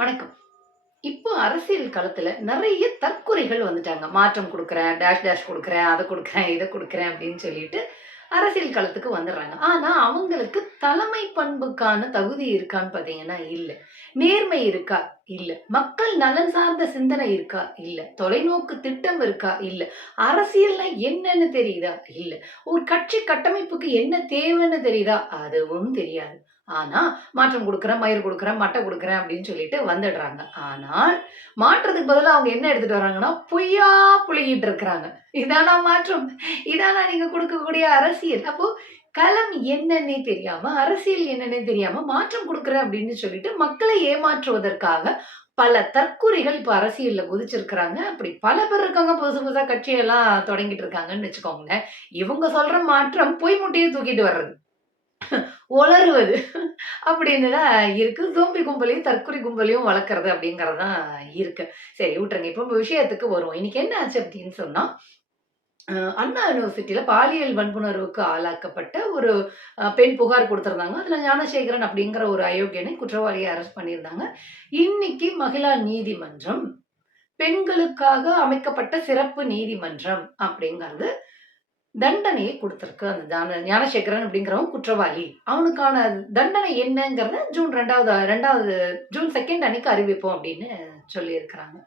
வணக்கம். இப்போ அரசியல் களத்துல நெறைய தற்குறிகள் வந்துட்டாங்க. மாற்றம் குடுக்குறேன், டேஷ் டேஷ் குடுக்குறேன், அத குடுக்குறேன், இத குடுக்குறேன் அப்படின்னு சொல்லிட்டு அரசியல் களத்துக்கு வந்துடுறாங்க. ஆனா, அவங்களுக்கு தலைமை பண்புக்கான தகுதி இருக்கான்னு பார்த்தீங்கன்னா, இல்ல. நேர்மை இருக்கா? இல்ல. மக்கள் நலன் சார்ந்த சிந்தனை இருக்கா? இல்ல. தொலைநோக்கு திட்டம் இருக்கா? இல்ல. அரசியல்னா என்னன்னு தெரியுதா? இல்ல. ஒரு கட்சி கட்டமைப்புக்கு என்ன தேவைன்னு தெரியுதா? அதுவும் தெரியாது. ஆனா, மாற்றம் குடுக்குறேன், மயிர் குடுக்குறேன், மட்ட குடுக்குறேன் அப்படின்னு சொல்லிட்டு வந்துடுறாங்க. ஆனால், மாற்றத்துக்கு பதிலா அவங்க என்ன எடுத்துட்டு வராங்கன்னா, பொய்யா புழுகிட்டு இருக்கிறாங்க. இதானா மாற்றம்? இதானா நீங்க குடுக்கக்கூடிய அரசியல்? அப்போ களம் என்னன்னே தெரியாம, அரசியல் என்னன்னே தெரியாம, மாற்றம் குடுக்குறேன் அப்படின்னு சொல்லிட்டு மக்களை ஏமாற்றுவதற்காக பல தற்குறிகள் இப்ப அரசியல்ல குதிச்சிருக்கிறாங்க. அப்படி பல பேர் இருக்காங்க. புதுசு புதுசா கட்சியெல்லாம் தொடங்கிட்டு இருக்காங்கன்னு வச்சுக்கோங்களேன். இவங்க சொல்ற மாற்றம் பொய் மூட்டைய தூக்கிட்டு வர்றது. ஒளறுவது. அப்படின்னு தான் இருக்கு. சோம்பி கும்பலையும், தற்குறி கும்பலையும் வளர்க்கறது அப்படிங்கிறது தான் இருக்கு. சரி விட்டுருங்க. இப்போ விஷயத்துக்கு வருவோம். இன்னைக்கு என்ன ஆச்சு அப்படின்னு சொன்னா, அண்ணா யுனிவர்சிட்டியில பாலியல் வன்புணர்வுக்கு ஆளாக்கப்பட்ட ஒரு பெண் புகார் குடுத்திருந்தாங்க. அதுல ஞானசேகரன் அப்படிங்கிற ஒரு அயோக்கியனை குற்றவாளிய அரெஸ்ட் பண்ணியிருந்தாங்க. இன்னைக்கு மகிழா நீதிமன்றம், பெண்களுக்காக அமைக்கப்பட்ட சிறப்பு நீதிமன்றம் அப்படிங்கிறது தண்டனையை குடுத்திருக்கு. அந்த ஞானசேகரன் அப்படிங்கிறவன் குற்றவாளி. அவனுக்கான தண்டனை என்னங்கிறத ஜூன் 2வது ஜூன் 2 அன்னைக்கு அறிவிப்போம் அப்படின்னு சொல்லியிருக்கிறாங்க.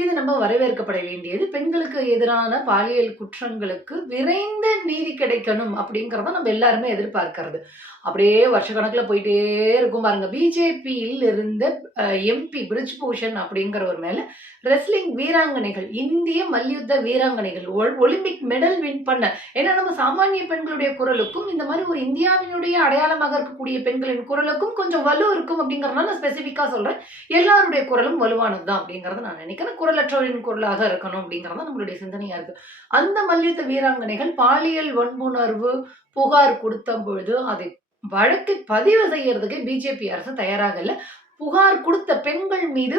இது நம்ம வரவேற்கப்பட வேண்டியது. பெண்களுக்கு எதிரான பாலியல் குற்றங்களுக்கு விரைந்து நீதி கிடைக்கணும் அப்படிங்கிறத நம்ம எல்லாருமே எதிர்பார்க்கிறது. அப்படியே வருஷக்கணக்குல போயிட்டே இருக்கும் பாருங்க. பிஜேபியில் இருந்த எம்பி பிரிஜ்பூஷன் அப்படிங்கிறவர் மேல ரெஸ்லிங் வீராங்கனைகள், இந்திய மல்யுத்த வீராங்கனைகள் ஒலிம்பிக் மெடல் வின் பண்ண ஏன்னா நம்ம சாமானிய பெண்களுடைய குரலுக்கும், இந்த மாரி ஒரு இந்தியாவினுடைய அடையாளமாக இருக்கக்கூடிய பெண்களின் குரலுக்கும் கொஞ்சம் வலு இருக்கும் அப்படிங்கிறதுனால நான் ஸ்பெசிஃபிக்கா சொல்றேன். எல்லாருடைய குரலும் வலுவானது தான் அப்படிங்கிறத நான் நினைக்கிறேன். குரலற்றவரின் குரலாக இருக்கணும் அப்படிங்கிறது தான் நம்மளுடைய சிந்தனையா இருக்கு. அந்த மல்யுத்த வீராங்கனைகள் பாலியல் வன்புணர்வு புகார் குடுத்த பொழுது, அதை வழக்கு பதிவு செய்யறதுக்கு பிஜேபி அரசு தயாராக இல்ல. புகார் குடுத்த பெண்கள் மீது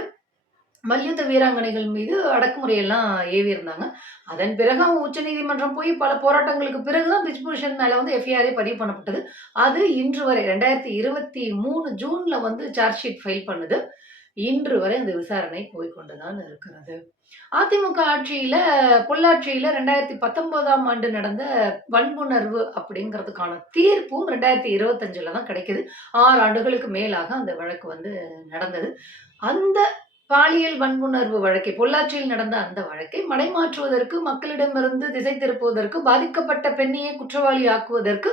மல்யுத்த வீராங்கனைகள் மீது அடக்குமுறை எல்லாம் ஏவியிருந்தாங்க. அதன் பிறகு அவங்க உச்சநீதிமன்றம் போய் பல போராட்டங்களுக்கு பிறகு தான் பிரிஜ்பூஷன் மேல வந்து எஃப்ஐஆரே பதிவு பண்ணப்பட்டது. அது இன்று வரை 2023 ஜூன்ல வந்து சார்ஜ் ஷீட் ஃபைல் பண்ணுது. இன்று வரை அந்த விசாரணை போய்க்கொண்டு தான் இருக்கிறது. அதிமுக ஆட்சியில பொள்ளாச்சியில 2019ஆம் ஆண்டு நடந்த வன்புணர்வு அப்படிங்கிறதுக்கான தீர்ப்பும் 2025ல தான் கிடைக்குது. 6 ஆண்டுகளுக்கு மேலாக அந்த வழக்கு வந்து நடந்தது. அந்த பாலியல் வன்புணர்வு வழக்கை பொள்ளாச்சியில் நடந்த அந்த வழக்கை மடைமாற்றுவதற்கு, மக்களிடமிருந்து திசை திருப்புவதற்கு, பாதிக்கப்பட்ட பெண்ணையே குற்றவாளி ஆக்குவதற்கு,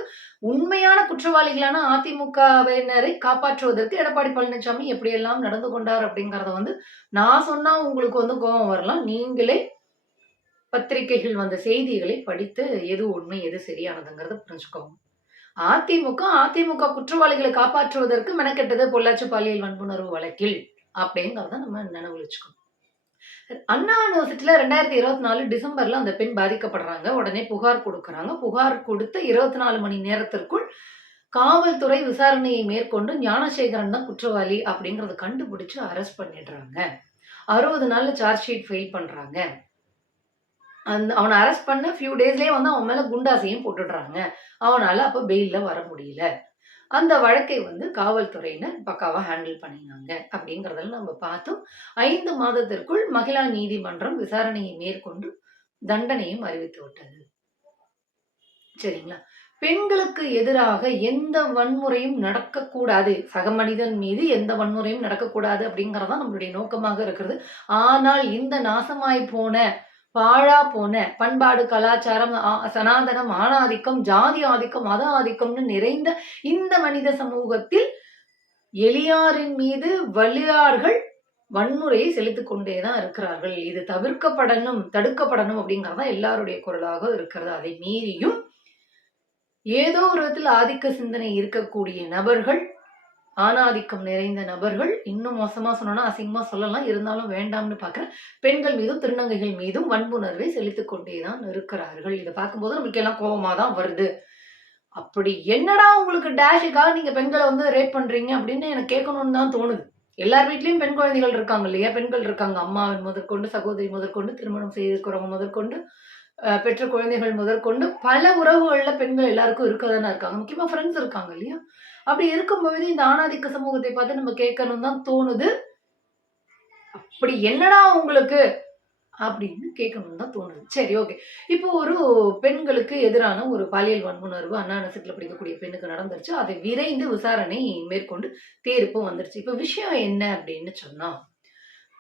உண்மையான குற்றவாளிகளான அதிமுகவினரை காப்பாற்றுவதற்கு எடப்பாடி பழனிசாமி எப்படியெல்லாம் நடந்து கொண்டார் அப்படிங்கிறத வந்து நான் சொன்னா உங்களுக்கு வந்து கோவம் வரலாம். நீங்களே பத்திரிகைகள் வந்த செய்திகளை படித்து எது உண்மை, எது சரியானதுங்கிறத புரிஞ்சுக்கோங்க. அதிமுக குற்றவாளிகளை காப்பாற்றுவதற்கு மெனக்கெட்டது பொள்ளாச்சி பாலியல் வன்புணர்வு வழக்கில் அப்படிங்கிறத நம்ம நினைவுல வச்சுக்கணும். அண்ணா யுனிவர்சிட்டில 2024 டிசம்பர்ல அந்த பெண் பாதிக்கப்படுறாங்க. உடனே புகார் குடுக்குறாங்க. புகார் குடுத்த 24 மணி நேரத்திற்குள் காவல்துறை விசாரணையை மேற்கொண்டு ஞானசேகரன் தான் குற்றவாளி அப்படிங்கிறத கண்டுபிடிச்சு அரெஸ்ட் பண்ணிடுறாங்க. 60 நாள்ல சார்ஜ் ஷீட் ஃபைல் பண்றாங்க. அவன அரெஸ்ட் பண்ண ஃபியூ டேஸ்லயே வந்து அவன் மேல குண்டாசையும் போட்டுடுறாங்க. அவனால அப்ப பெயில்ல வர முடியல. அந்த வழக்கை வந்து காவல்துறையினர் பக்காவா ஹேண்டில் பண்ணினாங்க அப்படிங்கிறதெல்லாம் நம்ம பார்த்தோம். 5 மாதத்திற்குள் மகிழா நீதிமன்றம் விசாரணையை மேற்கொண்டு தண்டனையும் அறிவித்து விட்டது. சரிங்களா? பெண்களுக்கு எதிராக எந்த வன்முறையும் நடக்கக்கூடாது. சக மனிதன் மீது எந்த வன்முறையும் நடக்கக்கூடாது அப்படிங்கிறது தான் நம்மளுடைய நோக்கமாக இருக்கிறது. ஆனால் இந்த நாசமாய் போன, பாழா போன பண்பாடு, கலாச்சாரம், சனாதனம், ஆணாதிக்கம், ஜாதி ஆதிக்கம், மத ஆதிக்கம்னு நிறைந்த இந்த மனித சமூகத்தில் எளியாரின் மீது வலியார்கள் வன்முறையை செலுத்திக் கொண்டே தான் இருக்கிறார்கள். இது தவிர்க்கப்படணும், தடுக்கப்படணும் அப்படிங்கிறது தான் எல்லாருடைய குரலாக இருக்கிறது. அதை மீறியும் ஏதோ ஒரு விதத்தில் ஆதிக்க சிந்தனை இருக்கக்கூடிய நபர்கள், ஆணாதிக்கம் நிறைந்த நபர்கள், இன்னும் மோசமா சொன்னோம்னா அசிங்கமா சொல்லலாம். இருந்தாலும் வேண்டாம்னு பார்க்கிறேன். பெண்கள் மீதும், திருநங்கைகள் மீதும் வன்புணர்வை செலுத்திக் கொண்டே தான் இருக்கிறார்கள். இத பார்க்கும்போது நம்மளுக்கு எல்லாம் கோவமா தான் வருது. அப்படி என்னடா உங்களுக்கு டேஷுக்காக நீங்க பெண்கள வந்து ரேப் பண்றீங்க அப்படின்னு எனக்கு கேட்கணும்னு தான் தோணுது. எல்லார் வீட்லயும் பெண் குழந்தைகள் இருக்காங்க இல்லையா? பெண்கள் இருக்காங்க. அம்மாவின் முதற்கொண்டு, சகோதரி முதற்கொண்டு, திருமணம் செய்திருக்கிறவங்க முதற்கொண்டு, பெற்ற குழந்தைகள் முதற்கொண்டு பல உறவுகள்ல பெண்கள் எல்லாருக்கும் இருக்க தானே இருக்காங்க. முக்கியமா ஃப்ரெண்ட்ஸ் இருக்காங்க இல்லையா? அப்படி இருக்கும்பொழுது இந்த ஆணாதிக்க சமூகத்தை பார்த்து நம்ம கேட்கணும்னு தான் தோணுது. அப்படி என்னடா உங்களுக்கு அப்படின்னு கேட்கணும்னு தான் தோணுது. சரி, ஓகே. இப்போ ஒரு பெண்களுக்கு எதிரான ஒரு பாலியல் வன்புணர்வு அண்ணா யூனிவர்சிட்டியில படிக்கக்கூடிய பெண்ணுக்கு நடந்துருச்சு. அதை விரைந்து விசாரணை மேற்கொண்டு தீர்ப்பும் வந்துருச்சு. இப்ப விஷயம் என்ன அப்படின்னு சொன்னா,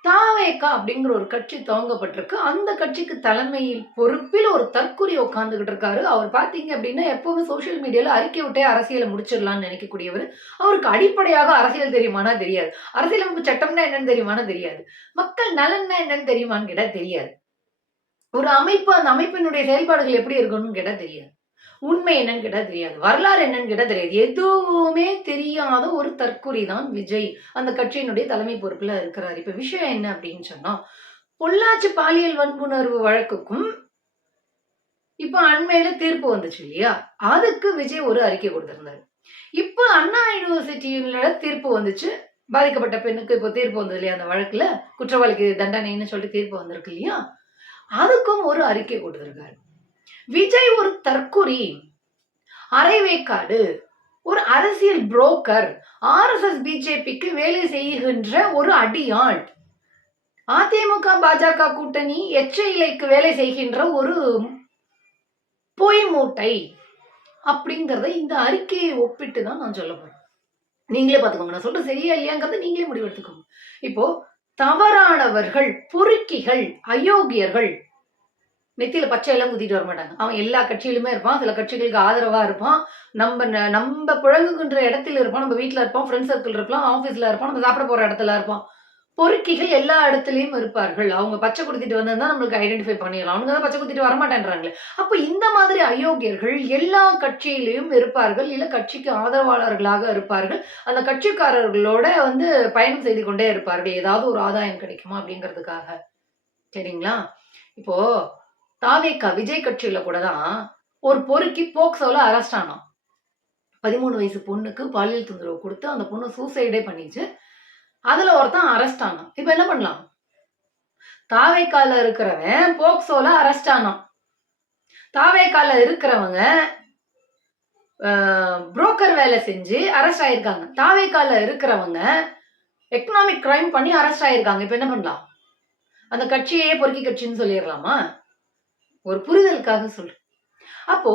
தாவேகா அப்படிங்கிற ஒரு கட்சி துவங்கப்பட்டிருக்கு. அந்த கட்சிக்கு தலைமையில் பொறுப்பில் ஒரு தற்குறி உட்கார்ந்துகிட்டு இருக்காரு. அவர் பார்த்தீங்க அப்படின்னா, எப்பவுமே சோசியல் மீடியால அறிக்கை விட்டே அரசியல முடிச்சிடலாம்னு நினைக்கக்கூடியவரு. அவருக்கு அடிப்படையாக அரசியல் தெரியுமானா தெரியாது. அரசியலமைப்பு சட்டம்னா என்னன்னு தெரியுமானா தெரியாது. மக்கள் நலன்னா என்னன்னு தெரியுமான்னு கேட்டா தெரியாது. ஒரு அமைப்பு, அந்த அமைப்பினுடைய செயல்பாடுகள் எப்படி இருக்கணும்னு கேட்டா தெரியாது. உண்மை என்னன்னு கேட்டா தெரியாது. வரலாறு என்னன்னு கேட்டா தெரியாது. எதுவுமே தெரியாத ஒரு தற்குறி தான் விஜய். அந்த கட்சியினுடைய தலைமை பொறுப்புல இருக்கிறாரு. இப்ப விஷயம் என்ன அப்படின்னு சொன்னா, பொள்ளாச்சி பாலியல் வன்புணர்வு வழக்குக்கும் இப்ப அண்மையில தீர்ப்பு வந்துச்சு இல்லையா? அதுக்கு விஜய் ஒரு அறிக்கை கொடுத்திருந்தாரு. இப்ப அண்ணா யூனிவர்சிட்டியில தீர்ப்பு வந்துச்சு. பாதிக்கப்பட்ட பெண்ணுக்கு இப்போ தீர்ப்பு வந்தது இல்லையா? அந்த வழக்குல குற்றவாளிக்கு தண்டனைன்னு சொல்லிட்டு தீர்ப்பு வந்திருக்கு இல்லையா? அதுக்கும் ஒரு அறிக்கை கொடுத்திருக்காரு. விஜய் ஒரு தற்குறி, அரைவேக்காடு, ஒரு அரசியல் புரோக்கர், ஆர்எஸ்எஸ் பிஜேபிக்கு வேலை செய்கின்ற ஒரு அடியாள், அதிமுக பாஜக கூட்டணி எச்ச இலைக்கு வேலை செய்கின்ற ஒரு பொய் மூட்டை அப்படிங்கறத இந்த அறிக்கையை ஒப்பிட்டு தான் நான் சொல்ல போறேன். நீங்களே பாத்துக்கோங்க. நான் சொல்றது சரியா இல்லையாங்கிறத நீங்களே முடிவெடுத்துக்கோங்க. இப்போ தவறானவர்கள், பொறுக்கிகள், அயோக்கியர்கள் நெத்தியில பச்சை எல்லாம் குத்திட்டு வர மாட்டாங்க. அவன் எல்லா கட்சியிலுமே இருப்பான். சில கட்சிகளுக்கு ஆதரவா இருப்பான். நம்ம புழங்குகின்ற இடத்துல இருப்பான். நம்ம வீட்ல இருப்போம். ஃப்ரெண்ட் சர்க்கிள் இருக்கலாம். ஆபீஸ்ல இருப்பான். நம்ம சாப்பிட போற இடத்துல இருப்பான். பொறுக்கிகள் எல்லா இடத்துலயும் இருப்பார்கள். அவங்க பச்சை குடுத்திட்டு வந்திருந்தா நம்மளுக்கு ஐடென்டிஃபை பண்ணிடலாம். அவனுங்க தான் பச்சை குத்திட்டு வரமாட்டேன்றாங்களே. அப்ப இந்த மாதிரி அயோக்கியர்கள் எல்லா கட்சியிலயும் இருப்பார்கள். இல்ல கட்சிக்கு ஆதரவாளர்களாக இருப்பார்கள். அந்த கட்சிக்காரர்களோட பயணம் செய்து கொண்டே இருப்பார்கள். ஏதாவது ஒரு ஆதாயம் கிடைக்குமா அப்படிங்கிறதுக்காக. சரிங்களா? இப்போ தாவேகா விஜய் கட்சியில கூட தான் ஒரு பொறுக்கி போக்சோல அரெஸ்ட் ஆனான். 13 வயசு பொண்ணுக்கு பாலியல் தொந்தரவு கொடுத்து அந்த பொண்ணு சூசைடே பண்ணிச்சு. அதுல ஒருத்தன் அரெஸ்ட் ஆனான். இப்ப என்ன பண்ணலாம்? தாவேகால இருக்கிறவன் போக்சோல அரெஸ்ட் ஆனான். தாவேகால இருக்கிறவங்க புரோக்கர் வேலை செஞ்சு அரெஸ்ட் ஆயிருக்காங்க. தாவேகால இருக்கிறவங்க எக்கனாமிக் கிரைம் பண்ணி அரெஸ்ட் ஆயிருக்காங்க. இப்ப என்ன பண்ணலாம்? அந்த கட்சியே பொறுக்கி கட்சின்னு சொல்லிடலாமா? ஒரு புரிதலுக்காக சொல்றேன். அப்போ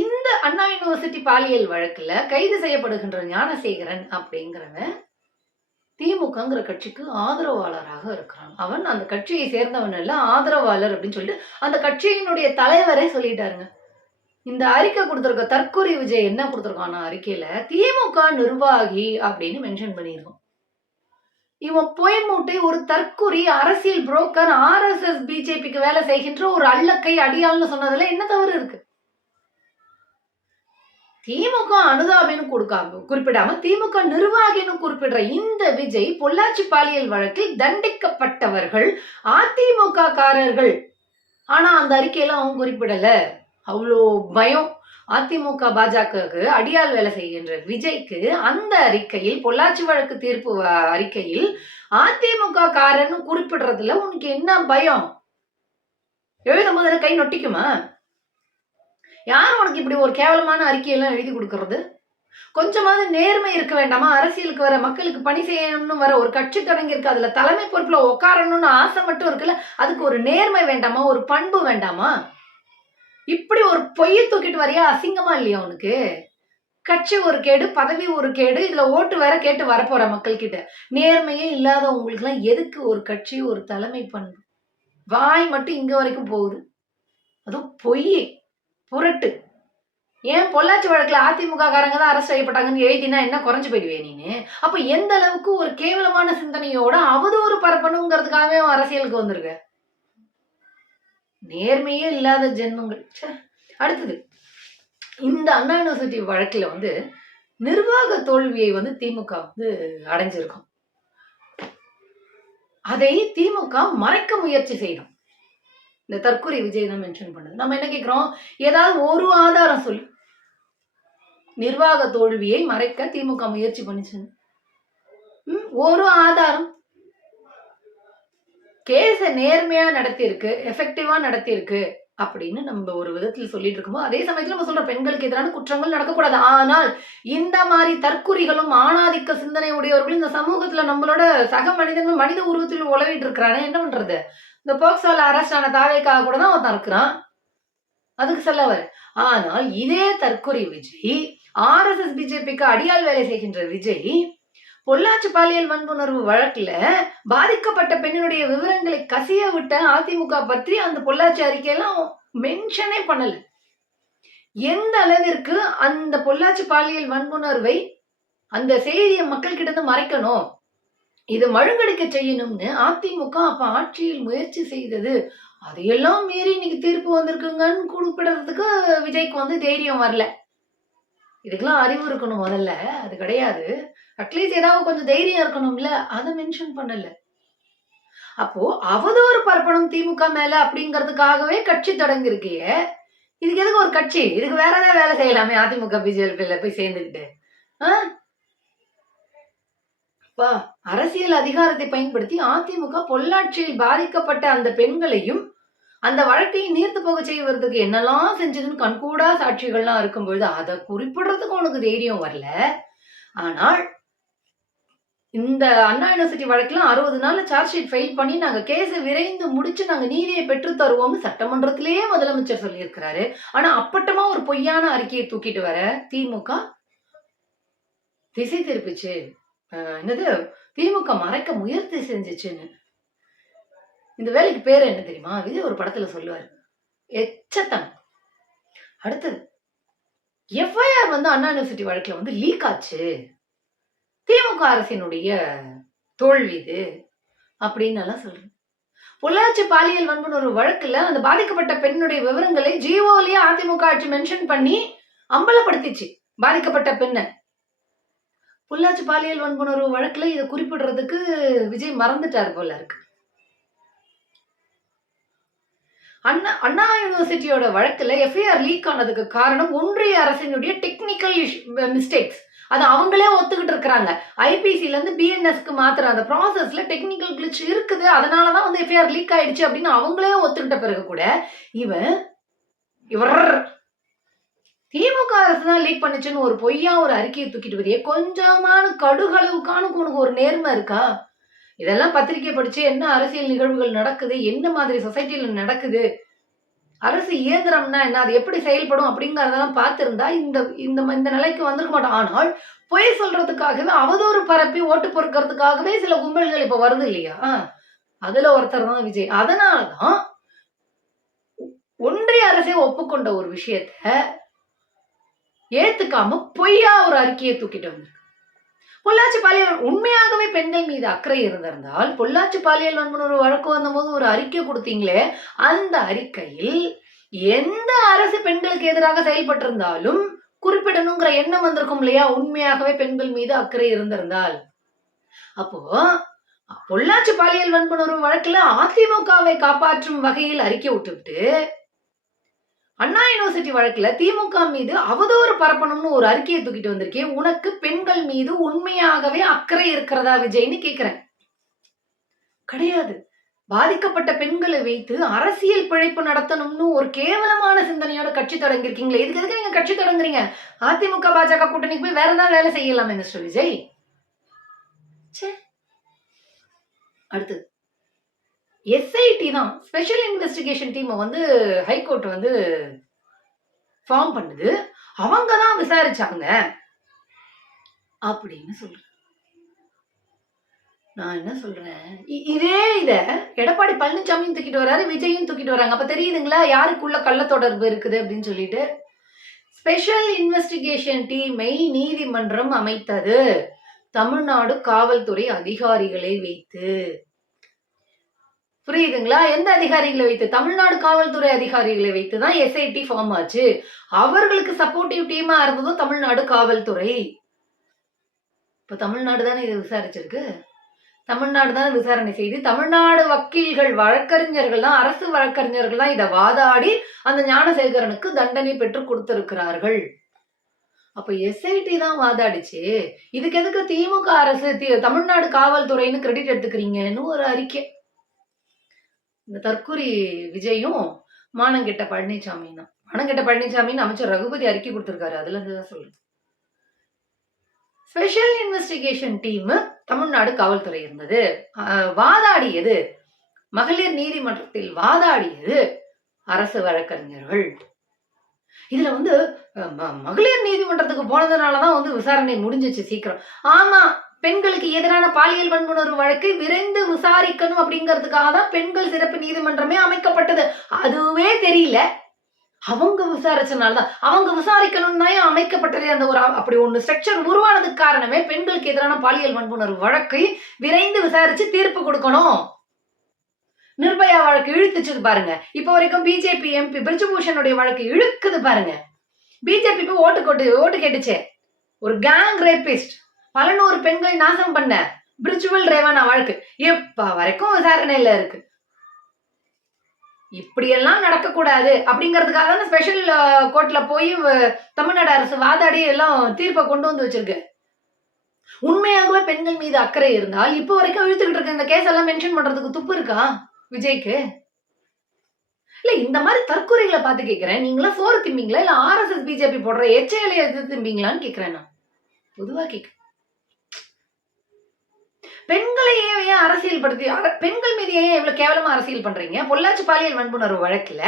இந்த அண்ணா யூனிவர்சிட்டி பாலியல் வழக்குல கைது செய்யப்படுகின்ற ஞானசேகரன் அப்படிங்கிறவன் திமுகங்கிற கட்சிக்கு ஆதரவாளராக இருக்கிறான். அவன் அந்த கட்சியை சேர்ந்தவன் அல்ல, ஆதரவாளர் அப்படின்னு சொல்லிட்டு அந்த கட்சியினுடைய தலைவரே சொல்லிட்டாருங்க. இந்த அறிக்கை கொடுத்திருக்க தற்கொலை விஜய் என்ன கொடுத்திருக்கான அறிக்கையில திமுக நிர்வாகி அப்படின்னு மென்ஷன் பண்ணியிருக்கோம். இவன் பொய் மூட்டை, ஒரு தற்குறி, அரசியல் புரோக்கர், ஆர்எஸ்எஸ் பிஜேபிக்கு வேலை செய்கின்ற ஒரு அல்லக்கை அடியாள்னு சொன்னதுல என்ன தவறு இருக்கு? திமுக அனுதாபின்னு குறிப்பிடாம திமுக நிர்வாகின்னு குறிப்பிடுற இந்த விஜய் பொள்ளாச்சி பாலியல் வழக்கில் தண்டிக்கப்பட்டவர்கள் அதிமுக காரர்கள். ஆனா அந்த அறிக்கையில அவன் குறிப்பிடல. அவ்வளோ பயம். அதிமுக பாஜகவுக்கு அடியாள் வேலை செய்கின்ற விஜய்க்கு அந்த அறிக்கையில் பொள்ளாச்சி வழக்கு தீர்ப்பு அறிக்கையில் அதிமுக காரன்னு குறிப்பிடுறதுல உனக்கு என்ன பயம்? எழுதும் போது கை நொட்டிக்குமா? யார் உனக்கு இப்படி ஒரு கேவலமான அறிக்கையெல்லாம் எழுதி கொடுக்கறது? கொஞ்சமாவது நேர்மை இருக்க வேண்டாமா? அரசியலுக்கு வர மக்களுக்கு பணி செய்யணும்னு வர ஒரு கட்சி தொடங்கியிருக்கு. அதுல தலைமை பொறுப்புல உட்காரணும்னு ஆசை மட்டும் இருக்குல்ல, அதுக்கு ஒரு நேர்மை வேண்டாமா? ஒரு பண்பு வேண்டாமா? இப்படி ஒரு பொய்யை தூக்கிட்டு வரியா? அசிங்கமா இல்லையா உனக்கு? கட்சி ஒரு கேடு, பதவி ஒரு கேடு, இதுல ஓட்டு வேற கேட்டு வரப்போற மக்கள் கிட்ட. நேர்மையே இல்லாத உங்களுக்கு எல்லாம் எதுக்கு ஒரு கட்சி, ஒரு தலைமை பண்பு? வாய் மட்டும் இங்க வரைக்கும் போகுது. அதுவும் பொய், புரட்டு. ஏன் பொள்ளாச்சி வழக்குல அதிமுக காரங்க தான் அரசு செய்யப்பட்டாங்கன்னு எழுதினா என்ன குறைஞ்சு போயிடுவே நீனு? அப்ப எந்த அளவுக்கு ஒரு கேவலமான சிந்தனையோட அவதூறு பரப்பணுங்கிறதுக்காகவே அரசியலுக்கு வந்திருக்க? நேர்மையே இல்லாத ஜென்மங்கள். அடுத்தது, இந்த அண்ணா யூனிவர்சிட்டி வழக்குல நிர்வாக தோல்வியை திமுக அடைஞ்சிருக்கும். அதை திமுக மறைக்க முயற்சி செய்யணும். இந்த தற்கொலை விஜய் தான் மென்ஷன் பண்ணது. நம்ம என்ன கேட்கிறோம்? ஏதாவது ஒரு ஆதாரம் சொல்லு. நிர்வாக தோல்வியை மறைக்க திமுக முயற்சி பண்ணிச்சு. ஒரு ஆதாரம். கேஸ நேர்மையா நடத்தியிருக்கு, எஃபெக்டிவா நடத்தியிருக்கு அப்படின்னு நம்ம ஒரு விதத்துல சொல்லிட்டு இருக்கும்போது, அதே சமயத்துல நம்ம சொல்றோம் பெண்களுக்கு எதிரான குற்றங்கள் நடக்கக்கூடாது. ஆனால் இந்த மாரி தற்குறிகளும், ஆணாதிக்க சிந்தனை உடையவர்களும் இந்த சமூகத்துல நம்மளோட சக மனிதனும் மனித உருவத்தில் உலவிட்டு இருக்கிறானே, என்ன பண்றது? இந்த போக்சோல அரெஸ்ட் ஆன தாவேக்காக கூட தான் ஒருத்தன் இருக்கிறான். அதுக்கு சொல்ல வரேன். ஆனால் இதே தற்குறி விஜய், ஆர்எஸ்எஸ் பிஜேபிக்கு அடியாள் வேலை செய்கின்ற விஜய், பொள்ளாச்சி பாலியல் வன்புணர்வு வழக்குல பாதிக்கப்பட்ட பெண்ணினுடைய விவரங்களை கசிய விட்ட அதிமுக பற்றி அந்த பொள்ளாச்சி அறிக்கையெல்லாம் மென்ஷனே பண்ணல. எந்த அளவிற்கு அந்த பொள்ளாச்சி பாலியல் வன்புணர்வை அந்த செய்தியை மக்கள் கிட்ட இருந்து மறைக்கணும், இது மழுங்கடிக்க செய்யணும்னு அதிமுக அப்ப ஆட்சியில் முயற்சி செய்தது. அதையெல்லாம் மீறி இன்னைக்கு தீர்ப்பு வந்திருக்குங்கன்னு குறிப்பிடுறதுக்கு விஜய்க்கு வந்து தைரியம் வரல. இதுக்கெல்லாம் அறிவு இருக்கணும் முதல்ல, அது கிடையாது. அட்லீஸ்ட் ஏதாவது கொஞ்சம் தைரியம் இருக்கணும்ல, அதை மென்ஷன் பண்ணல. அப்போ அவதூறு பரப்பணும் திமுக மேல அப்படிங்கிறதுக்காகவே கட்சி தொடங்கிருக்கே. இதுக்கு எதுக்கு ஒரு கட்சி? இதுக்கு வேற ஏதாவது வேலை செய்யலாமே அதிமுக பிஜேபியில போய் சேர்ந்துக்கிட்டு. அரசியல் அதிகாரத்தை பயன்படுத்தி அதிமுக பொள்ளாச்சியில் பாதிக்கப்பட்ட அந்த பெண்களையும் அந்த வழக்கை நீர்த்து போக செய்வதற்கு என்னெல்லாம் செஞ்சதுன்னு கண்கூடா சாட்சிகள்லாம் இருக்கும்பொழுது அதை குறிப்பிடுறதுக்கு உனக்கு தைரியம் வரல. ஆனால் இந்த அண்ணா யூனிவர்சிட்டி வழக்குல 60 நாள்ல சார்ஜ் ஷீட் ஃபைல் பண்ணி நாங்க கேஸை விரைந்து முடிச்சு நாங்க நீதியை பெற்று தருவோம்னு சட்டமன்றத்திலேயே முதலமைச்சர் சொல்லியிருக்கிறாரு. ஆனா அப்பட்டமா ஒரு பொய்யான அறிக்கையை தூக்கிட்டு வர திமுக திசை திருப்பிச்சு. என்னது, திமுக மறைக்க முயற்சி செஞ்சுச்சுன்னு. இந்த வேலைக்கு பேர் என்ன தெரியுமா? விஜய் ஒரு படத்துல சொல்லுவாரு, எச்சத்தனம். அடுத்தது எஃப்ஐஆர் வந்து அண்ணா யூனிவர்சிட்டி வழக்குல வந்து லீக் ஆச்சு, திமுக அரசினுடைய தோல்வி இது அப்படின்னு எல்லாம் சொல்றேன். பொள்ளாச்சி பாலியல் வன்புணர்வு வழக்குல அந்த பாதிக்கப்பட்ட பெண்ணுடைய விவரங்களை ஜிஓலயே அதிமுக ஆட்சி மென்ஷன் பண்ணி அம்பலப்படுத்திச்சு பாதிக்கப்பட்ட பெண்ணை. பொள்ளாச்சி பாலியல் வன்புணர்வு வழக்குல இதை குறிப்பிடுறதுக்கு விஜய் மறந்துட்டார் போல இருக்கு. அண்ணா யூனிவர்சிட்டியோட வழக்குல எஃப்ஐஆர் லீக் ஆனதுக்கு காரணம் ஒன்றிய அரசினுடைய டெக்னிக்கல் மிஸ்டேக்ஸ். அது அவங்களே ஒத்துக்கிட்டு இருக்கிறாங்க. ஐபிசில இருந்து பிஎன்எஸ்க்கு மாத்திர அந்த ப்ராசஸ்ல டெக்னிக்கல் கிளிச் இருக்குது, அதனாலதான் வந்து எஃப்ஐஆர் லீக் ஆயிடுச்சு அப்படின்னு அவங்களே ஒத்துக்கிட்ட பிறகு கூட இவர் திமுக அரசு தான் லீக் பண்ணுச்சுன்னு ஒரு பொய்யா ஒரு அறிக்கையை தூக்கிட்டு வரையே கொஞ்சமான கடுகளவுக்கான உனக்கு ஒரு நேர்மை இருக்கா? இதெல்லாம் பத்திரிகை படிச்சு என்ன அரசியல் நிகழ்வுகள் நடக்குது, என்ன மாதிரி சொசைட்டில நடக்குது, அரசு இயந்திரம்னா என்ன, அது எப்படி செயல்படும் அப்படிங்கறதெல்லாம் பார்த்திருந்தா இந்த இந்த நிலைக்கு வந்திருக்க மாட்டோம். ஆனால் பொய் சொல்றதுக்காகவே அவதூறு பரப்பி ஓட்டு பொறுக்கிறதுக்காகவே சில கும்பல்கள் இப்ப வருது இல்லையா? அதுல ஒருத்தர் தான் விஜய். அதனாலதான் ஒன்றிய அரசே ஒப்புக்கொண்ட ஒரு விஷயத்த ஏத்துக்காம பொய்யா ஒரு அறிக்கையை தூக்கிட்டு வந்திருக்கு. பொள்ளாச்சி பாலியல் உண்மையாகவே பெண்கள் மீது அக்கறை இருந்திருந்தால் பொள்ளாச்சி பாலியல் வன்புணர்வு வழக்கு வந்தபோது ஒரு அறிக்கை கொடுத்தீங்களே, அந்த அறிக்கையில் எந்த அரசு பெண்களுக்கு எதிராக செயல்பட்டு இருந்தாலும் குறிப்பிடணுங்கிற எண்ணம் வந்திருக்கும் இல்லையா? உண்மையாகவே பெண்கள் மீது அக்கறை இருந்திருந்தால். அப்போ பொள்ளாச்சி பாலியல் வன்புணர்வு வழக்குல அதிமுகவை காப்பாற்றும் வகையில் அறிக்கை விட்டுவிட்டு அண்ணா யூனிவர்சிட்டி வழக்குல திமுக மீது அவதூறு பரப்பணும்னு ஒரு அறிக்கையை தூக்கிட்டு வந்திருக்கேன். உனக்கு பெண்கள் மீது உண்மையாகவே அக்கறை இருக்கிறதா விஜய்னு கேக்குறேன். கிடையாது. பாதிக்கப்பட்ட பெண்களை வைத்து அரசியல் பிழைப்பு நடத்தணும்னு ஒரு கேவலமான சிந்தனையோட கட்சி தொடங்கிருக்கீங்களே, இதுக்கு எதுக்கு நீங்க கட்சி தொடங்குறீங்க? அதிமுக பாஜக கூட்டணிக்கு போய் வேற ஏதாவது வேலை செய்யலாமே மிஸ்டர் விஜய். அடுத்தது எஸ்ஐடி தான் ஸ்பெஷல் இன்வெஸ்டிகேஷன் டீமை வந்து ஹைகோர்ட் வந்து ஃபார்ம் பண்ணுது, அவங்க தான் விசாரிச்சாங்க அப்படின்னு சொல்றேன். நான் என்ன சொல்றேன், இதே இத எடப்பாடி பழனிசாமியும் தூக்கிட்டு வராரு, விஜயும் தூக்கிட்டு வராங்க. அப்ப தெரியுதுங்களா யாருக்குள்ள கள்ள தொடர்பு இருக்குது அப்படின்னு சொல்லிட்டு. ஸ்பெஷல் இன்வெஸ்டிகேஷன் டீமை நீதிமன்றம் அமைத்தது தமிழ்நாடு காவல்துறை அதிகாரிகளை வைத்து. புரியுதுங்களா? எந்த அதிகாரிகளை வைத்து? தமிழ்நாடு காவல்துறை அதிகாரிகளை வைத்துதான் எஸ்ஐடி ஃபார்ம் ஆச்சு. அவர்களுக்கு சப்போர்ட்டிவ் டீமா இருந்ததும் தமிழ்நாடு காவல்துறை. இப்ப தமிழ்நாடு தானே இதை விசாரிச்சிருக்கு, தமிழ்நாடு தானே விசாரணை செய்து, தமிழ்நாடு வக்கீல்கள் வழக்கறிஞர்கள் தான், அரசு வழக்கறிஞர்கள் தான் இதை வாதாடி அந்த ஞானசேகரனுக்கு தண்டனை பெற்று கொடுத்திருக்கிறார்கள். அப்ப எஸ்ஐடி தான் வாதாடிச்சு. இதுக்கு எதுக்கு திமுக அரசு தமிழ்நாடு காவல்துறைன்னு கிரெடிட் எடுத்துக்கிறீங்கன்னு ஒரு அறிக்கை. இந்த தற்கொலை விஜயும் மானங்கெட்ட பழனிசாமின்னா. மானங்கெட்ட பழனிசாமின்னு அமைச்சர் ரகுபதி அறிக்கை குடுத்திருக்காரு. அதுல இருந்து தான் சொல்றேன். ஸ்பெஷல் இன்வெஸ்டிகேஷன் டீம் தமிழ்நாடு காவல்துறை இருந்தது. வாதாடியது மகளிர் நீதிமன்றத்தில் வாதாடியது அரசு வழக்கறிஞர்கள். இதுல வந்து மகளிர் நீதிமன்றத்துக்கு போனதுனாலதான் வந்து விசாரணை முடிஞ்சிச்சு சீக்கிரம். ஆமா, பெண்களுக்கு எதிரான பாலியல் வன்புணர்வு வழக்கை விரைந்து விசாரிக்கணும் அப்படிங்கிறதுக்காக தான் பெண்கள் சிறப்பு நீதிமன்றமே அமைக்கப்பட்டது. அதுவே தெரியல. அவங்க விசாரிச்சனாலதான், அவங்க விசாரிக்கணும்னு தான் அமைக்கப்பட்டதே. அந்த ஒரு அப்படி ஒண்ணு ஸ்ட்ரக்சர் உருவானதுக்கு காரணமே பெண்களுக்கு எதிரான பாலியல் வன்புணர்வு வழக்கை விரைந்து விசாரிச்சு தீர்ப்பு கொடுக்கணும். நிர்பயா வழக்கு இழுத்துச்சு பாருங்க. இப்ப வரைக்கும் பிஜேபி எம்பி பிரிஜ்பூஷனுடைய வழக்கு இழுக்குது பாருங்க. பிஜேபி ஓட்டு கேட்டுச்சே. ஒரு கேங் ரேபிஸ்ட் 100 பெண்கள் நாசம் பண்ண பிரிஜ்வல் ரேவண்ணா வழக்கு இப்ப வரைக்கும் விசாரணையில இருக்கு. இப்படியெல்லாம் நடக்கக்கூடாது அப்படிங்கிறதுக்காக தான் ஸ்பெஷல் கோர்ட்ல போய் தமிழ்நாடு அரசு வாதாடி எல்லாம் தீர்ப்பை கொண்டு வந்து வச்சிருக்கு. உண்மையாகவே பெண்கள் மீது அக்கறை இருந்தால் இப்போ வரைக்கும் இழுத்துக்கிட்டு இருக்க இந்த கேஸ் எல்லாம் மென்ஷன் பண்றதுக்கு துப்பு இருக்கா விஜய்க்கு? இல்ல இந்த மாதிரி தற்கொலைகளை பார்த்து கேட்கிறேன். நீங்களா சோறு திம்பிங்களா இல்ல RSS பிஜேபி போடுற எச்சையில எது திம்பிங்களான்னு கேட்கிறேன். நான் பொதுவா கேட்கிறேன். பெண்களை ஏன் அரசியல் படுத்தி பெண்கள் மீது ஏன் இவ்வளவு கேவலமா அரசியல் பண்றீங்க? பொள்ளாச்சி பாலியல் வன்புணர்வு வழக்குல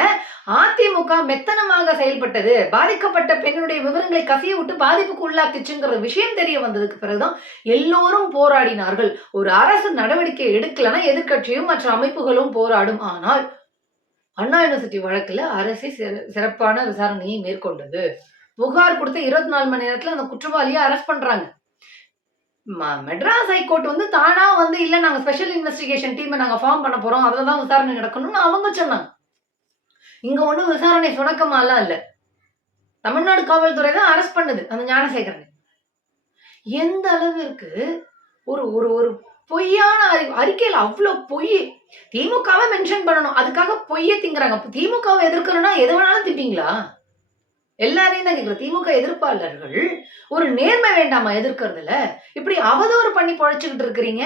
அதிமுக மெத்தனமாக செயல்பட்டது, பாதிக்கப்பட்ட பெண்ணுடைய விவரங்களை கசிய விட்டு பாதிப்புக்கு உள்ளாக்குச்சுங்கிற விஷயம் தெரிய வந்ததுக்கு பிறகுதான் எல்லோரும் போராடினார்கள். ஒரு அரசு நடவடிக்கை எடுக்கலன்னா எதிர்கட்சியும் மற்ற அமைப்புகளும் போராடும். ஆனால் அண்ணா யூனிவர்சிட்டி வழக்குல அரசு சிறப்பான விசாரணையை மேற்கொண்டது. புகார் கொடுத்த 24 மணி நேரத்துல அந்த குற்றவாளியை அரெஸ்ட் பண்றாங்க. மெட்ராஸ் ஹைகோர்ட் வந்து தானா வந்து இல்ல நாங்க ஸ்பெஷல் இன்வெஸ்டிகேஷன் டீம் நாங்க ஃபார்ம் பண்ண போறோம், அதுலதான் விசாரணை நடக்கணும்னு அவங்க சொன்னாங்க. இங்க ஒண்ணும் விசாரணை சுணக்கமாலாம் இல்ல. தமிழ்நாடு காவல்துறை தான் அரெஸ்ட் பண்ணுது அந்த ஞானசேகரன். எந்த அளவிற்கு ஒரு ஒரு ஒரு பொய்யான அறிக்கையில அவ்வளவு பொய். திமுகவை மென்ஷன் பண்ணணும், அதுக்காக பொய்ய திங்குறாங்க. திமுகவை எதிர்க்கணும்னா எது வேணாலும் திப்பீங்களா? எல்லாரையும் தான் கேட்கிறேன். திமுக எதிர்ப்பாளர்கள் ஒரு நேர்மை வேண்டாமா எதிர்க்கிறதுல? இப்படி அவதூறு பண்ணி பொழைச்சுக்கிட்டு இருக்கிறீங்க.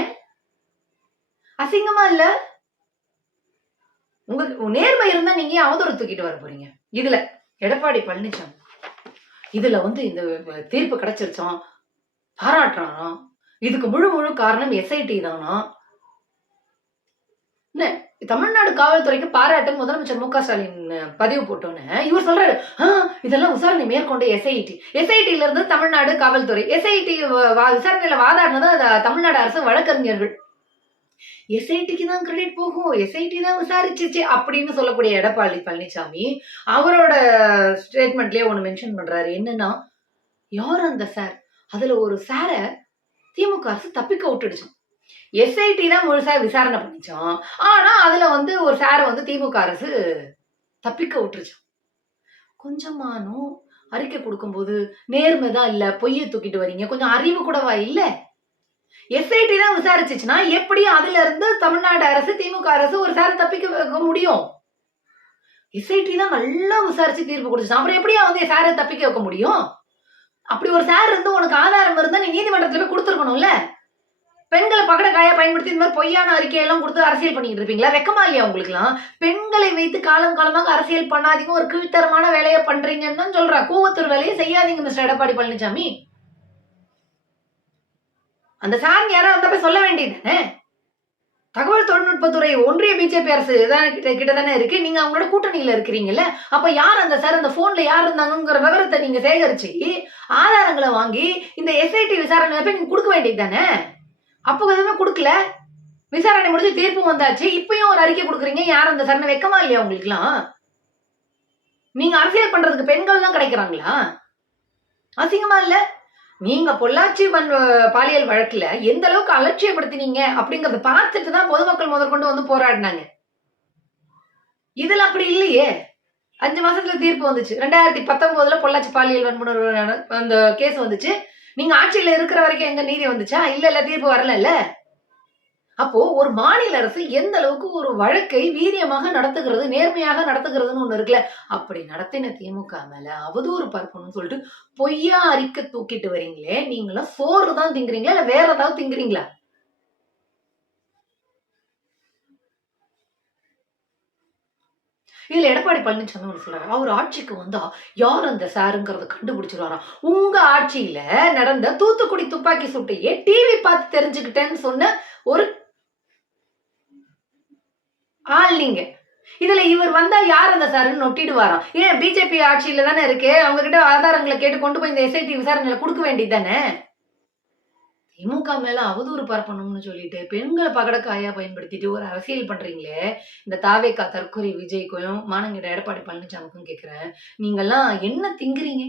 அசிங்கமா இல்ல? உங்களுக்கு நேர்மை இருந்தா நீங்க அவதூறு தூக்கிட்டு வர போறீங்க. இதுல எடப்பாடி பழனிசாமி இதுல வந்து இந்த தீர்ப்பு கிடைச்சிருச்சோம் பாராட்டுறாராம். இதுக்கு முழு காரணம் SIT தானா? தமிழ்நாடு காவல்துறைக்கு பாராட்டு முதலமைச்சர் மு க ஸ்டாலின் பதிவு போட்டோன்னு இவர் சொல்றாரு, இதெல்லாம் விசாரணை மேற்கொண்ட SIT இருந்து தமிழ்நாடு காவல்துறை. SIT விசாரணையில வாதாடினது தமிழ்நாடு அரசு வழக்கறிஞர்கள். SITக்கு தான் கிரெடிட் போகும், SIT தான் விசாரிச்சிச்சு அப்படின்னு சொல்லக்கூடிய எடப்பாடி பழனிசாமி அவரோட ஸ்டேட்மெண்ட்லயே ஒண்ணு மென்ஷன் பண்றாரு. என்னன்னா, யார் அந்த சார்? அதுல ஒரு சார திமுக அரசு தப்பிக்க விட்டுடுச்சு. SIT தான் முழுசா விசாரணை பண்ணிச்சோம். ஆனா அதுல வந்து ஒரு சார வந்து திமுக அரசு தப்பிக்க விட்டுருச்சோம். கொஞ்சமானும் அறிக்கை கொடுக்கும்போது நேர்மைதான் இல்ல, பொய்ய தூக்கிட்டு வரீங்க. கொஞ்சம் அறிவு கூடவா இல்ல? SIT தான் விசாரிச்சுச்சுன்னா எப்படி அதுல இருந்து தமிழ்நாடு அரசு திமுக அரசு ஒரு சார தப்பிக்க வைக்க முடியும்? SIT தான் நல்லா விசாரிச்சு தீர்ப்பு கொடுத்துச்சு. அப்புறம் எப்படியா வந்து சார தப்பிக்க வைக்க முடியும்? அப்படி ஒரு சார் இருந்து உனக்கு ஆதாரம் இருந்தா நீ நீதிமன்றத்துல போய் கொடுத்துருக்கணும்ல. பெண்களை பகட காயா பயன்படுத்தி இந்த மாதிரி பொய்யான அறிக்கையெல்லாம் கொடுத்து அரசியல் பண்ணிட்டு இருப்பீங்களா? வெக்கமா இல்லையா உங்களுக்கு எல்லாம்? பெண்களை வைத்து காலம் காலமாக அரசியல் பண்ணாதீங்க, ஒரு கீழ்த்தரமான வேலையை பண்றீங்கன்னு தான் சொல்றா. கூவத்தூர் வேலையை செய்யாதீங்க மிஸ்டர் எடப்பாடி பழனிசாமி. அந்த சார் யாரா வந்தா போய் சொல்ல வேண்டியது. தகவல் தொழில்நுட்பத்துறை ஒன்றிய பிஜேபி அரசு கிட்ட தானே இருக்கு. நீங்க அவங்களோட கூட்டணியில இருக்கிறீங்கல்ல. அப்ப யார் அந்த சார், அந்த போன்ல யார் இருந்தாங்கிற விவரத்தை நீங்க சேகரிச்சு ஆதாரங்களை வாங்கி இந்த SIT விசாரணை போய் நீங்க கொடுக்க வேண்டியது தானே. அப்போ எதுவுமே கொடுக்கல. விசாரணை முடிஞ்சு தீர்ப்பு வந்தாச்சு. இப்பயும் ஒரு அறிக்கை கொடுக்குறீங்க. யார் அந்த சார்? வெக்கமா இல்லையா உங்களுக்கு எல்லாம்? நீங்க அரசியல் பண்றதுக்கு பெண்கள் தான் கிடைக்கிறாங்களா? அசிங்கமா இல்ல? நீங்க பொள்ளாச்சி பாலியல் வழக்குல எந்த அளவுக்கு அலட்சியப்படுத்தினீங்க அப்படிங்கறத பார்த்துட்டு தான் பொதுமக்கள் முதற்கொண்டு வந்து போராடினாங்க. இதுல அப்படி இல்லையே. 5 மாசத்துல தீர்ப்பு வந்துச்சு. 2019 பொள்ளாச்சி பாலியல் வன்புணர்வு அந்த கேஸ் வந்துச்சு. நீங்க ஆட்சியில இருக்கிற வரைக்கும் எங்க நீதி வந்துச்சா? இல்ல தீர்ப்பு வரல. அப்போ ஒரு மாநில அரசு எந்த அளவுக்கு ஒரு வழக்கை வீரியமாக நடத்துகிறது, நேர்மையாக நடத்துகிறதுன்னு ஒண்ணு இருக்குல்ல. அப்படி நடத்தின திமுக மேல அவதூறு பரப்பணும்னு சொல்லிட்டு பொய்யா அறிக்கை தூக்கிட்டு வரீங்களே. நீங்களும் சோறு தான் திங்குறீங்களா இல்ல வேற ஏதாவது திங்குறீங்களா? இதுல எடப்பாடி பழனிசாமி ஒண்ணு சொல்றாரு. அவர் ஆட்சிக்கு வந்தா யார் அந்த சாருங்கிறத கண்டுபிடிச்சிருவாராம். உங்க ஆட்சியில நடந்த தூத்துக்குடி துப்பாக்கி சூட்டையே டிவி பார்த்து தெரிஞ்சுக்கிட்டேன்னு சொன்ன ஒரு ஆள் நீங்க. இதுல இவர் வந்தா யார் அந்த சாருன்னு நொட்டிடுவாராம். ஏன் பிஜேபி ஆட்சியில தானே இருக்கு. அவங்க கிட்ட ஆதாரங்கள கேட்டு கொண்டு போய் இந்த எஸ்ஐடி விசாரணையில குடுக்க வேண்டியது தானே. திமுக மேல அவதூறு பரப்பணும்னு சொல்லிட்டு, பெண்கள பகடக்காயா பயன்படுத்திட்டு ஒரு அரசியல் பண்றீங்களே! இந்த தாவேக்கா தற்கொலை விஜய்க்கும், மானங்கெட்ட எடப்பாடி பழனிசாமிக்கும் கேட்கிறேன். நீங்கலாம் என்ன திங்கிறீங்க?